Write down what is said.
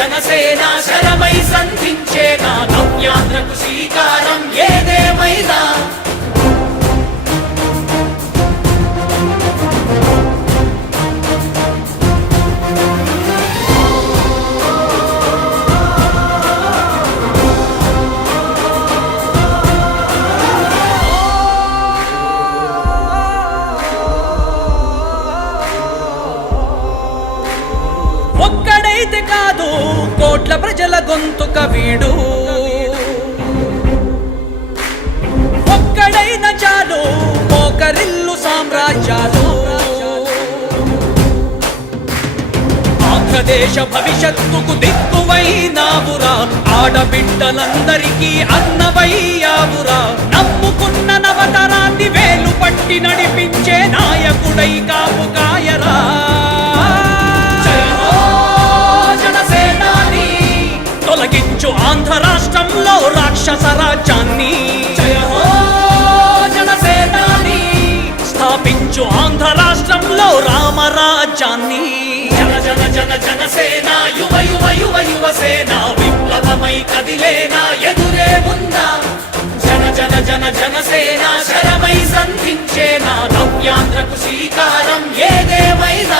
జనసేన శరమై సంధించే నా నవ్యాంధ్రకు శ్రీకారం ఏ వీడు ఒక్కడైన చాలు ఒకరిల్లు సామ్రాజ్యాలు. ఆంధ్రదేశ భవిష్యత్తుకు దిక్కువైనావురా ఆడబిడ్డలందరికీ అన్నవయ్యావురా. రాక్షస రాజ్యాన్ని జనసేనాని. స్థాపించు ఆంధ్ర రాష్ట్రంలో రామరాజ్యాన్ని. జన జన జన జనసేన యువ యువ యువ యువసేన విప్లవమై కదిలేనా ఎదురే ఉందా జన జన జన జనసేన శరమై సంధించేనా? నవ్యాంధ్రకు శ్రీకారం ఏదేమైనా